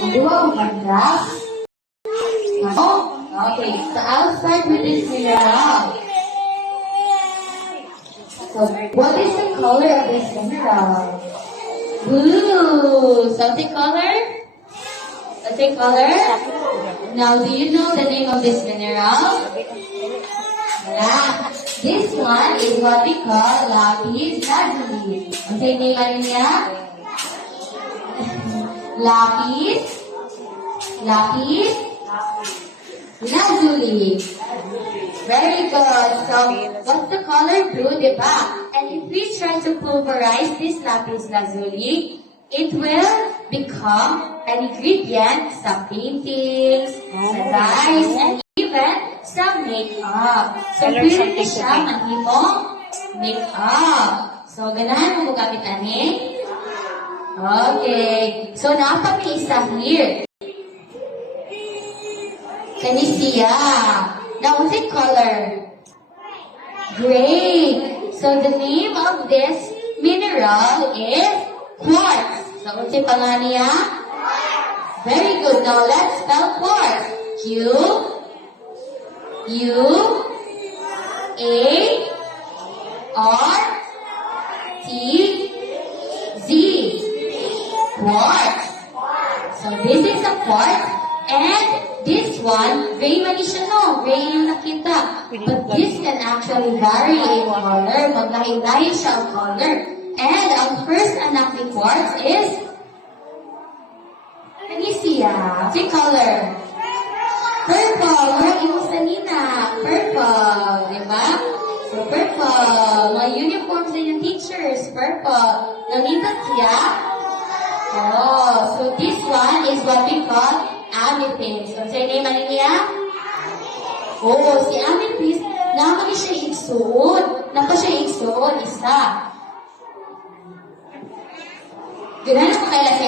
Dua ang paragraph. Okay, so I'll start with this mineral. So, what is the color of this mineral? Blue. Something color? Something color? Now, do you know the name of this mineral? Yeah. This one is what we call lapis lazuli. Okay, name ano niya? Lapis lazuli. Very good. So, what's the color? Blue, diba? And if we try to pulverize this lapis lazuli, it will become an ingredient sa paintings, sa dyes, and even sa makeup. So, pwede na siya manhimong makeup. So, ganahan mo gamit ani? Okay. So, napag-isa here. Canisia. Now, what's it color? Gray. So, the name of this mineral is quartz. So, what's it pangalan niya? Very good. Now, let's spell quartz. Q-U-A-R-T-Z. Quartz. So, this is a quartz. And this one, gray man siya, no? Gray yung nakita. But this can actually vary in color. Maglahi-lahi siya ang color. And ang first anak ni quartz is Canisia. What's color? Purple. Mga imusta nina. Purple. Diba? So, purple. Mga uniforms na yung teachers. Purple. Nanitat siya? Oh, so this one is what we call amethyst. So, say name ano niya? Oh, si amethyst, naman siya igsuon. Napa siya igsuon, isa. Ganun ako kaila sa